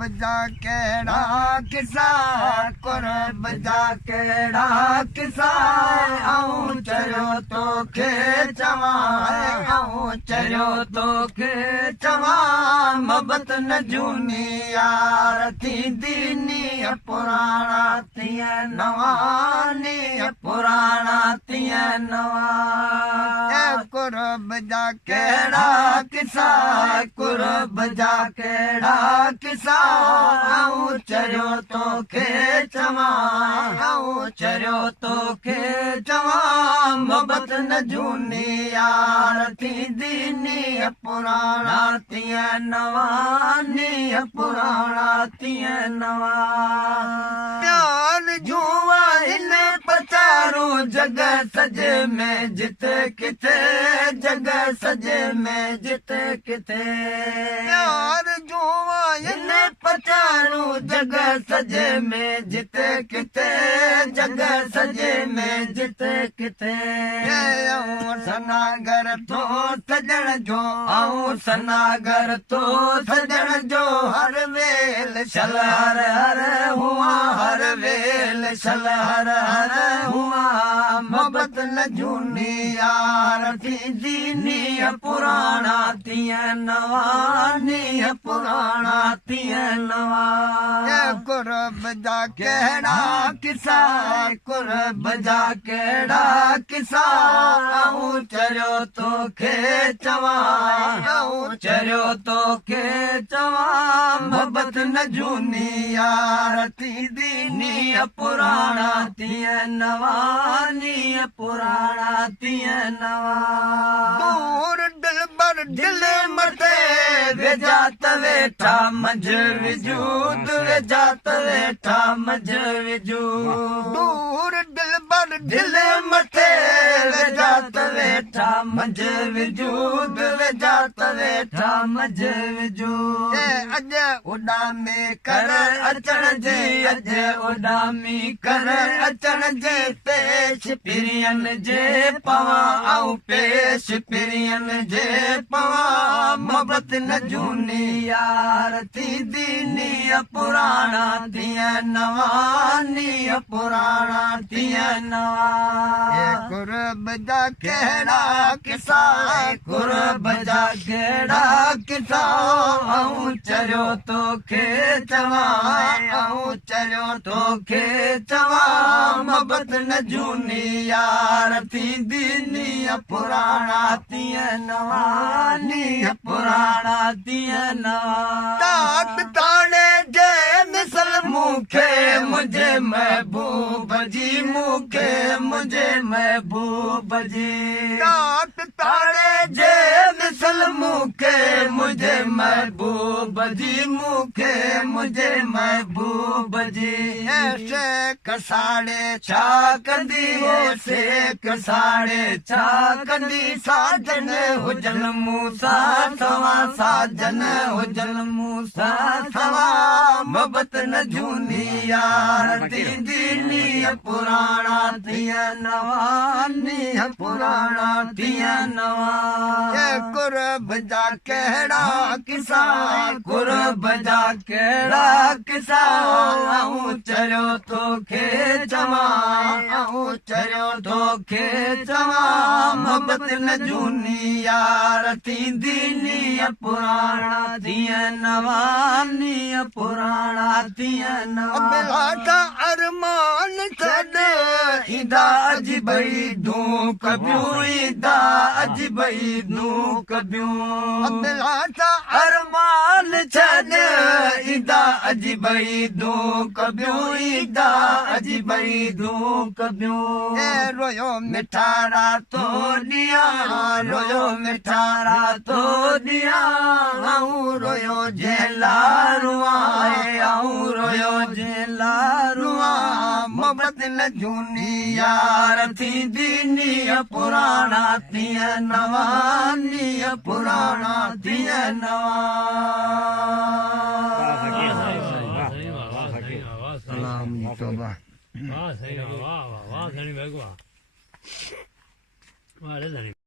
बजा केड़ा किसा बजा केड़ा किसा आऊं चरियो तोखे चवां आऊं चरियो तोखे चवां मोहब्बत न झूनी यार थींदी नी पुराणा तीअं नवां नी पुराणा तीअं नवां कुरब जा केड़ा किसा कुरब जा केड़ा किसा आऊं चरियो तोखे चवां आऊं चरियो तोखे चवां मोहब्बत न झूनी यार थींदी नी पुराणा तीअं नवां नी पुराणा तीअं नवां प्यार जुआ हिन पचारो जगह सजे में जिते किथे जगह सजे में जिते किथे प्यार जुआ हिन पचारो जगह सजे में जिते किथे जगह सजे में जिते किथे आऊं सनागर तो सजण जो आऊं सनागर तो सजण जो हर वेल शल हर हर हुआ हर वेल शल हर हर हुआ मोहब्बत न झूनी यार थींदी नी पुराणा तीअं नवां नी पुराणा तीअं नवां कुरब जा केड़ा किसा कुरब जा केड़ा किसा आऊं चरियो तोखे चवां आऊं चरियो तोखे चवां मोहब्बत न झूनी यार थींदी नी पुराणा तीअं नवां नी पुराणा तीअं नवां दूर दिलबर दिल मथे वेजात वेठा मंझ विजूद वेजात वेठा मंझ विजूद दूर दिलबर दिल मथे वेजात वेठा मंझ विजूद वेजात वेठा मंझ विजूद अज उडामी कर अचण जे अज उडामी कर अचण जे पेश पिरियन जे पवां आऊं पेश पिरियन जे पवां मोहब्बत न झूनी यार थींदी नी पुराणा तीअं नवां नी पुराणा तीअं नवां कुरब जा केड़ा किसा कुरब जा केड़ा किसा आऊं चरियो तोखे चवां आऊं चरियो तोखे चवां मोहब्बत न झूनी यार थींदी नी पुराणा तीअं नवां नी पुराणा तीअं नवां तात ताणे जे मिसल मूंखे मुंहिंजे महबूब जी मूंखे मुंहिंजे महबूब जी तात ताणे जे मिसल मूंखे मुंहिंजे महबूब जी मूंखे मुंहिंजे महबूब जी शेख साड़े छा कंदी हो शेख साड़े छा कंदी साजन हुजन मूसा सवा साजन हुजन मूसा सवा मोहब्बत न झूनी यार थींदी नी पुराणा तीअं नवां नी पुराणा तीअं नवां कुरब जा केड़ा किसा कुरब जा केड़ा किसा आऊं चरियो तोखे चवां आऊं चरियो तोखे चवां मोहब्बत न झूनी यार थींदी नी पुराणा तीअं नवां नी पुराणा तीअं नवां अरमान छॾ ईंदा अॼु भई धूक ॿियूं ईंदा अॼु भई धूक ॿियूं अरमान छॾ ईंदा अॼु भई धूक ॿियूं ईंदा अॼु भई धूक ॿियूं रोयो मिठारा तो ॾियां रोयो मिठारा तो ॾियां आऊं रोयो जेलारुआ आऊं रोयो जेलारुआ मोहब्बत न झूनी यार थींदी नी पुराणा तीअं नवां नी पुराणा तीअं नवां वाले धरे